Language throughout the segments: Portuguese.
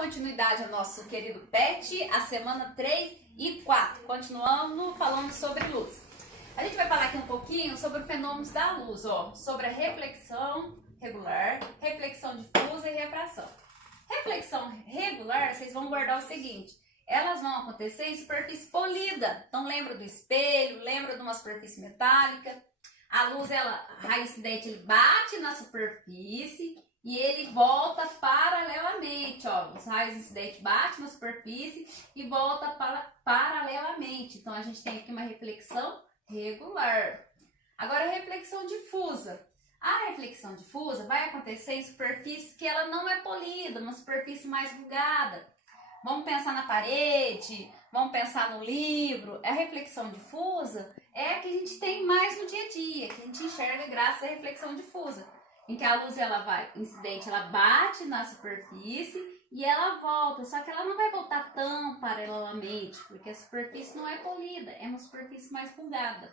continuidade ao nosso querido PET, a semana 3 e 4. Continuando falando sobre luz. A gente vai falar aqui um pouquinho sobre os fenômenos da luz, sobre a reflexão regular, reflexão difusa e refração. Reflexão regular, vocês vão guardar o seguinte: elas vão acontecer em superfície polida. Então lembra do espelho, lembra de uma superfície metálica. A luz, raio incidente, ele bate na superfície e ele volta paralelamente, os raios incidentes batem na superfície e volta paralelamente. Então a gente tem aqui uma reflexão regular. Agora a reflexão difusa. A reflexão difusa vai acontecer em superfície que ela não é polida, uma superfície mais rugada. Vamos pensar na parede, vamos pensar no livro. A reflexão difusa é a que a gente tem mais no dia a dia, que a gente enxerga graças à reflexão difusa, em que a luz incidente, ela bate na superfície e ela volta, só que ela não vai voltar tão paralelamente, porque a superfície não é polida, é uma superfície mais rugada.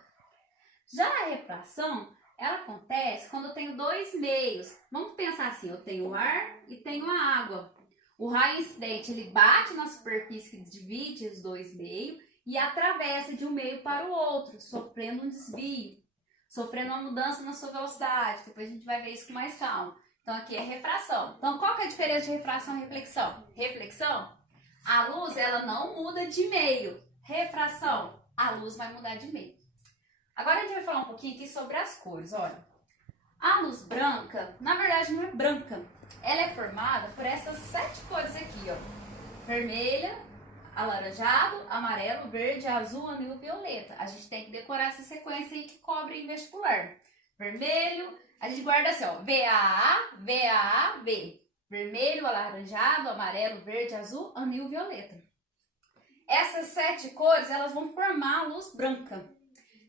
Já a refração, ela acontece quando eu tenho dois meios. Vamos pensar assim, eu tenho o ar e tenho a água. O raio incidente, ele bate na superfície que divide os dois meios e atravessa de um meio para o outro, sofrendo um desvio, sofrendo uma mudança na sua velocidade. Depois a gente vai ver isso com mais calma. Então aqui é refração. Então qual que é a diferença de refração e reflexão? Reflexão, a luz ela não muda de meio. Refração, a luz vai mudar de meio. Agora a gente vai falar um pouquinho aqui sobre as cores, olha. A luz branca, na verdade não é branca. Ela é formada por essas 7 cores aqui, vermelha, alaranjado, amarelo, verde, azul, anil, violeta. A gente tem que decorar essa sequência aí que cobre em vestibular. Vermelho, a gente guarda assim, VAA, VAA, V. Vermelho, alaranjado, amarelo, verde, azul, anil, violeta. Essas 7 cores, elas vão formar a luz branca.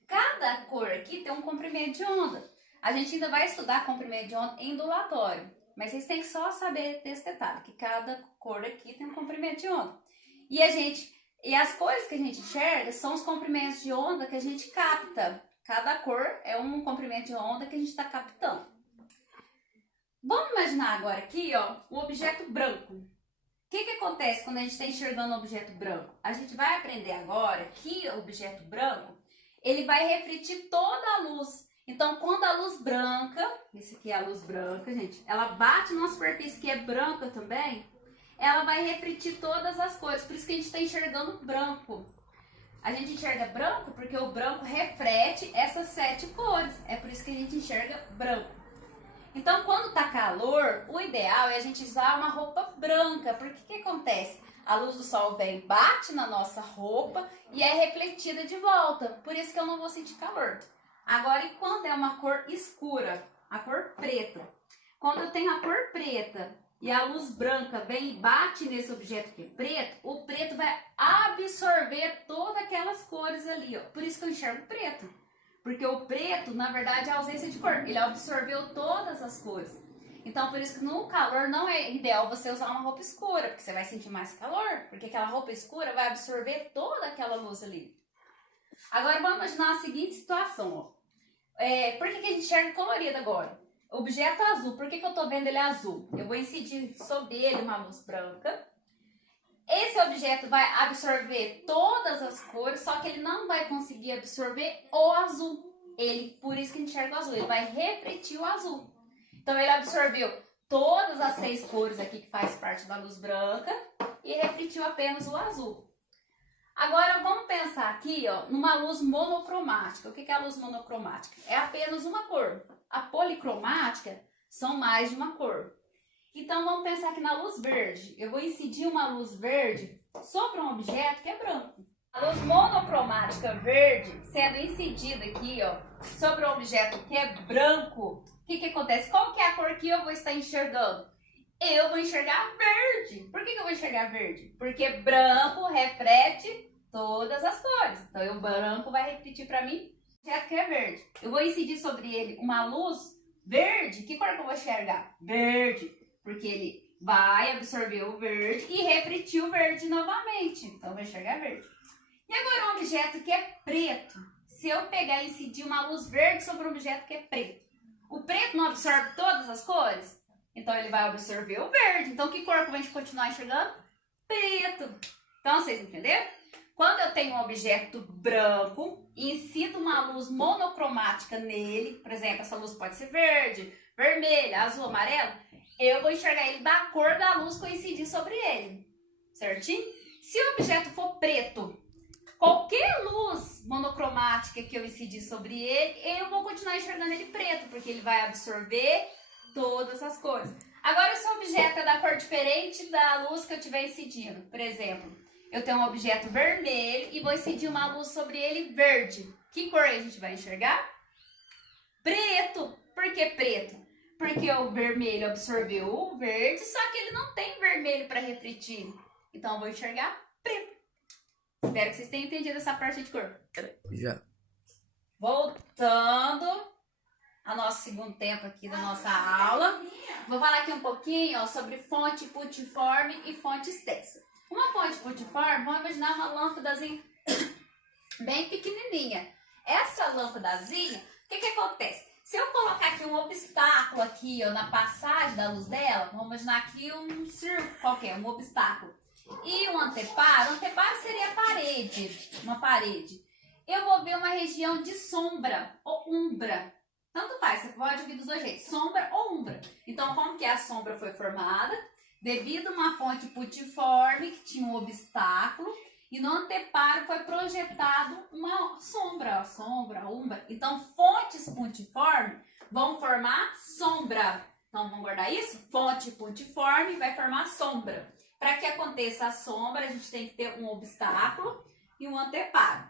Cada cor aqui tem um comprimento de onda. A gente ainda vai estudar comprimento de onda em ondulatório, mas vocês têm que só saber desse detalhe, que cada cor aqui tem um comprimento de onda. E as cores que a gente enxerga são os comprimentos de onda que a gente capta. Cada cor é um comprimento de onda que a gente está captando. Vamos imaginar agora aqui, um objeto branco. O que acontece quando a gente está enxergando um objeto branco? A gente vai aprender agora que o objeto branco, ele vai refletir toda a luz. Então, quando a luz branca, esse aqui é a luz branca, gente, ela bate numa superfície que é branca também, ela vai refletir todas as cores. Por isso que a gente está enxergando branco. A gente enxerga branco porque o branco reflete essas 7 cores. É por isso que a gente enxerga branco. Então, quando tá calor, o ideal é a gente usar uma roupa branca. Porque o que acontece? A luz do sol vem, bate na nossa roupa e é refletida de volta. Por isso que eu não vou sentir calor. Agora, e quando é uma cor escura? A cor preta. Quando eu tenho a cor preta e a luz branca vem e bate nesse objeto que é preto, o preto vai absorver todas aquelas cores ali. Por isso que eu enxergo preto. Porque o preto, na verdade, é a ausência de cor. Ele absorveu todas as cores. Então, por isso que no calor não é ideal você usar uma roupa escura, porque você vai sentir mais calor, porque aquela roupa escura vai absorver toda aquela luz ali. Agora, vamos imaginar a seguinte situação, por que a gente enxerga colorido agora? Objeto azul, por que eu estou vendo ele azul? Eu vou incidir sobre ele uma luz branca. Esse objeto vai absorver todas as cores, só que ele não vai conseguir absorver o azul. Por isso que a gente enxerga o azul, ele vai refletir o azul. Então, ele absorveu todas as 6 cores aqui que faz parte da luz branca e refletiu apenas o azul. Agora, vamos pensar aqui, numa luz monocromática. O que é a luz monocromática? É apenas uma cor. A policromática são mais de uma cor. Então, vamos pensar aqui na luz verde. Eu vou incidir uma luz verde sobre um objeto que é branco. A luz monocromática verde sendo incidida aqui, sobre um objeto que é branco, o que acontece? Qual que é a cor que eu vou estar enxergando? Eu vou enxergar verde. Por que eu vou enxergar verde? Porque branco reflete todas as cores. Então, o branco vai refletir para mim o objeto que é verde. Eu vou incidir sobre ele uma luz verde. Que cor que eu vou enxergar? Verde. Porque ele vai absorver o verde e refletir o verde novamente. Então, eu vou enxergar verde. E agora um objeto que é preto. Se eu pegar e incidir uma luz verde sobre um objeto que é preto, o preto não absorve todas as cores? Então ele vai absorver o verde. Então que cor que a gente continuar enxergando? Preto. Então vocês entenderam? Quando eu tenho um objeto branco e incido uma luz monocromática nele, por exemplo, essa luz pode ser verde, vermelha, azul, amarelo, eu vou enxergar ele da cor da luz que eu incidi sobre ele, certinho? Se o objeto for preto, qualquer luz monocromática que eu incidir sobre ele, eu vou continuar enxergando ele preto, porque ele vai absorver todas as cores. Agora, se o objeto é da cor diferente da luz que eu estiver incidindo, por exemplo, eu tenho um objeto vermelho e vou incidir uma luz sobre ele verde. Que cor a gente vai enxergar? Preto. Por que preto? Porque o vermelho absorveu o verde, só que ele não tem vermelho para refletir. Então, eu vou enxergar preto. Espero que vocês tenham entendido essa parte de cor. Já. Voltando ao nosso segundo tempo aqui da nossa aula. Vou falar aqui um pouquinho sobre fonte putiforme e fonte extensa. Uma fonte putiforme, vamos imaginar uma lâmpadazinha bem pequenininha. Essa lâmpadazinha, o que acontece? Se eu colocar aqui um obstáculo aqui, ó, na passagem da luz dela, vamos imaginar aqui um círculo qualquer, um obstáculo. E um anteparo seria a parede, uma parede. Eu vou ver uma região de sombra ou umbra. Tanto faz, você pode vir dos dois jeitos, sombra ou umbra. Então, como que a sombra foi formada? Devido a uma fonte putiforme que tinha um obstáculo e no anteparo foi projetado uma sombra, umbra. Então, fontes putiformes vão formar sombra. Então, vamos guardar isso? Fonte putiforme vai formar sombra. Para que aconteça a sombra, a gente tem que ter um obstáculo e um anteparo.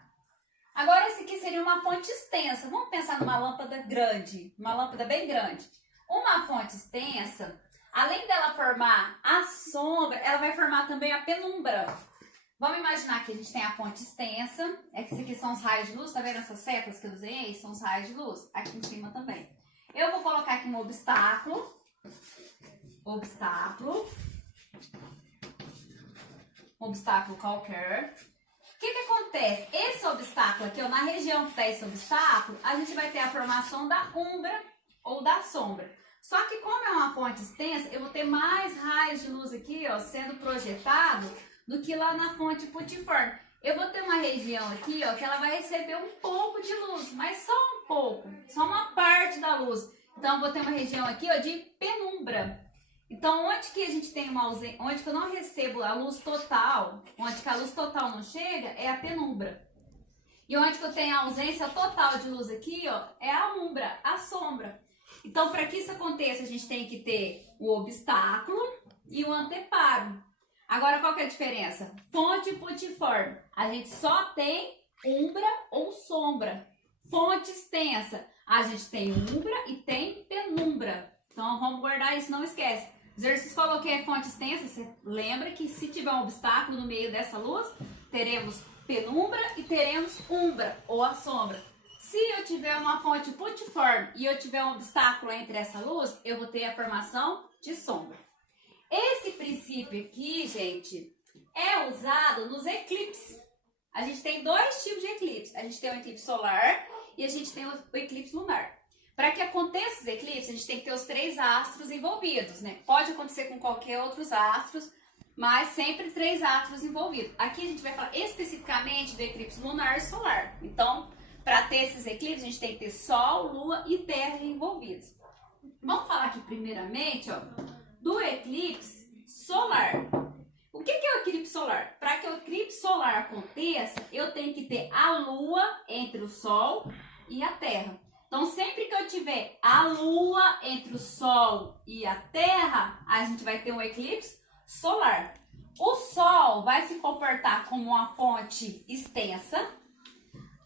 Agora, esse aqui seria uma fonte extensa. Vamos pensar numa lâmpada grande, uma lâmpada bem grande. Uma fonte extensa, além dela formar a sombra, ela vai formar também a penumbra. Vamos imaginar que a gente tem a fonte extensa. Esses aqui são os raios de luz, tá vendo essas setas que eu desenhei? São os raios de luz. Aqui em cima também. Eu vou colocar aqui um obstáculo. Um obstáculo qualquer. O que acontece? Esse obstáculo aqui, ó, na região que está esse obstáculo, a gente vai ter a formação da umbra ou da sombra. Só que como é uma fonte extensa, eu vou ter mais raios de luz aqui, ó, sendo projetado do que lá na fonte putiforme. Eu vou ter uma região aqui, ó, que ela vai receber um pouco de luz, mas só um pouco, só uma parte da luz. Então, eu vou ter uma região aqui, ó, de penumbra. Então, onde que a gente tem uma ausência, onde que eu não recebo a luz total, onde que a luz total não chega, é a penumbra. E onde que eu tenho a ausência total de luz aqui, ó, é a umbra, a sombra. Então, para que isso aconteça, a gente tem que ter o obstáculo e o anteparo. Agora, qual que é a diferença? Fonte putiforme, a gente só tem umbra ou sombra. Fonte extensa, a gente tem umbra e tem penumbra. Então, vamos guardar isso, não esquece. O exercício falou que é fonte extensa, você lembra que se tiver um obstáculo no meio dessa luz, teremos penumbra e teremos umbra ou a sombra. Se eu tiver uma fonte putiforme e eu tiver um obstáculo entre essa luz, eu vou ter a formação de sombra. Esse princípio aqui, gente, é usado nos eclipses. A gente tem dois tipos de eclipse. A gente tem o eclipse solar e a gente tem o eclipse lunar. Para que aconteça os eclipses, a gente tem que ter os 3 astros envolvidos, né? Pode acontecer com qualquer outros astros, mas sempre 3 astros envolvidos. Aqui a gente vai falar especificamente do eclipse lunar e solar. Então, para ter esses eclipses, a gente tem que ter Sol, Lua e Terra envolvidos. Vamos falar aqui primeiramente, ó, do eclipse solar. O que é o eclipse solar? Para que o eclipse solar aconteça, eu tenho que ter a Lua entre o Sol e a Terra. Então, sempre que eu tiver a Lua entre o Sol e a Terra, a gente vai ter um eclipse solar. O Sol vai se comportar como uma fonte extensa.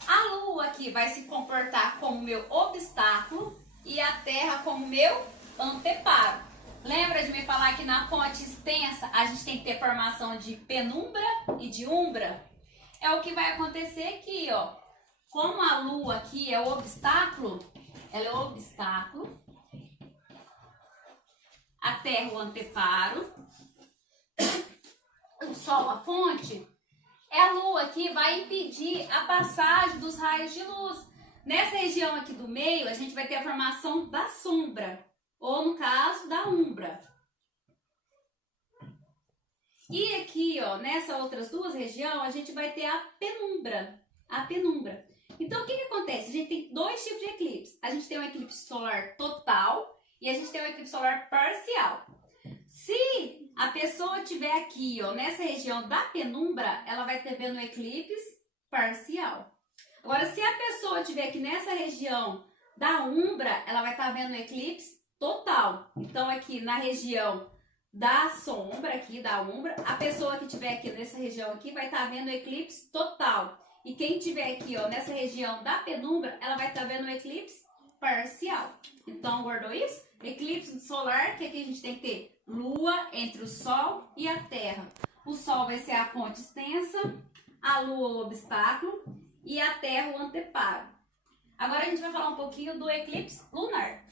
A Lua aqui vai se comportar como meu obstáculo e a Terra como meu anteparo. Lembra de me falar que na fonte extensa a gente tem que ter formação de penumbra e de umbra? É o que vai acontecer aqui, ó. Como a Lua aqui é o obstáculo, ela é o obstáculo, a Terra o anteparo, o Sol a fonte, a Lua aqui vai impedir a passagem dos raios de luz. Nessa região aqui do meio, a gente vai ter a formação da sombra, ou no caso da umbra. E aqui, ó, nessas outras duas regiões, a gente vai ter a penumbra. A penumbra. Então, o que acontece? A gente tem dois tipos de eclipse. A gente tem um eclipse solar total e a gente tem um eclipse solar parcial. Se a pessoa estiver aqui, ó, nessa região da penumbra, ela vai estar vendo um eclipse parcial. Agora, se a pessoa estiver aqui nessa região da umbra, ela vai estar vendo um eclipse total. Então, aqui na região da sombra, aqui da umbra, a pessoa que estiver aqui nessa região aqui vai estar vendo um eclipse total. E quem estiver aqui, ó, nessa região da penumbra, ela vai estar vendo um eclipse parcial. Então, guardou isso? Eclipse solar, o que a gente tem que ter? Lua entre o Sol e a Terra. O Sol vai ser a fonte extensa, a Lua o obstáculo e a Terra o anteparo. Agora a gente vai falar um pouquinho do eclipse lunar.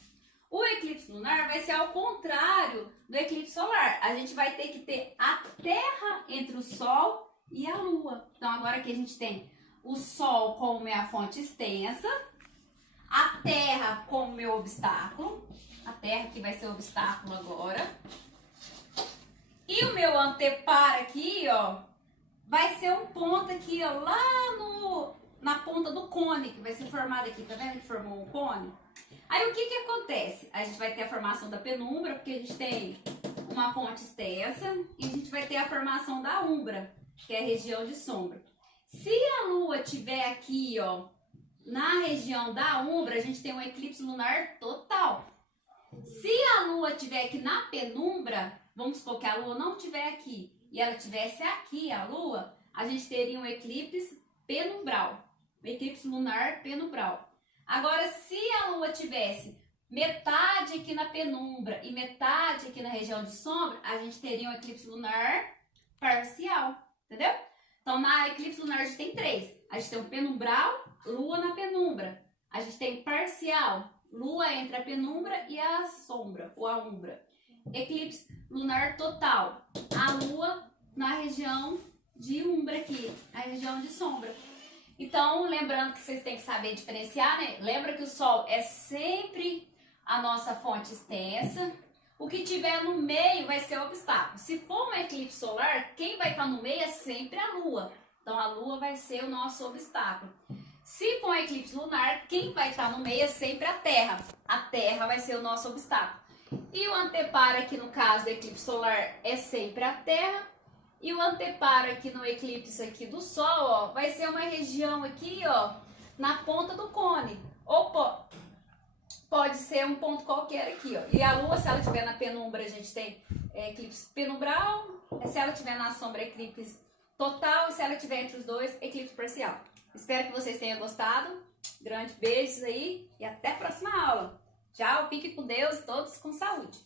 O eclipse lunar vai ser ao contrário do eclipse solar. A gente vai ter que ter a Terra entre o Sol e a Lua. Então agora aqui a gente tem o Sol como minha fonte extensa, a Terra como meu obstáculo, a Terra que vai ser o obstáculo agora. E o meu anteparo aqui, ó, vai ser um ponto aqui, ó, lá na ponta do cone, que vai ser formado aqui, tá vendo que formou um cone? Aí o que acontece? A gente vai ter a formação da penumbra, porque a gente tem uma fonte extensa, e a gente vai ter a formação da umbra, que é a região de sombra. Se a Lua estiver aqui, ó, na região da umbra, a gente tem um eclipse lunar total. Se a Lua estiver aqui na penumbra, vamos supor que a Lua não estiver aqui, e ela estivesse aqui, a Lua, a gente teria um eclipse penumbral, um eclipse lunar penumbral. Agora, se a Lua tivesse metade aqui na penumbra e metade aqui na região de sombra, a gente teria um eclipse lunar parcial, entendeu? Então, na eclipse lunar a gente tem três. A gente tem o penumbral, Lua na penumbra. A gente tem parcial, Lua entre a penumbra e a sombra, ou a umbra. Eclipse lunar total, a Lua na região de umbra aqui, a região de sombra. Então, lembrando que vocês têm que saber diferenciar, né? Lembra que o Sol é sempre a nossa fonte extensa. O que tiver no meio vai ser o obstáculo. Se for um eclipse solar, quem vai estar no meio é sempre a Lua. Então, a Lua vai ser o nosso obstáculo. Se for um eclipse lunar, quem vai estar no meio é sempre a Terra. A Terra vai ser o nosso obstáculo. E o anteparo aqui, no caso do eclipse solar, é sempre a Terra. E o anteparo aqui no eclipse aqui do Sol, ó, vai ser uma região aqui, ó, na ponta do cone. Ou pode ser um ponto qualquer aqui, ó. E a Lua, se ela estiver na penumbra, a gente tem eclipse penumbral. Se ela estiver na sombra, eclipse total. E se ela estiver entre os dois, eclipse parcial. Espero que vocês tenham gostado. Grande beijos aí e até a próxima aula. Tchau, fique com Deus e todos com saúde.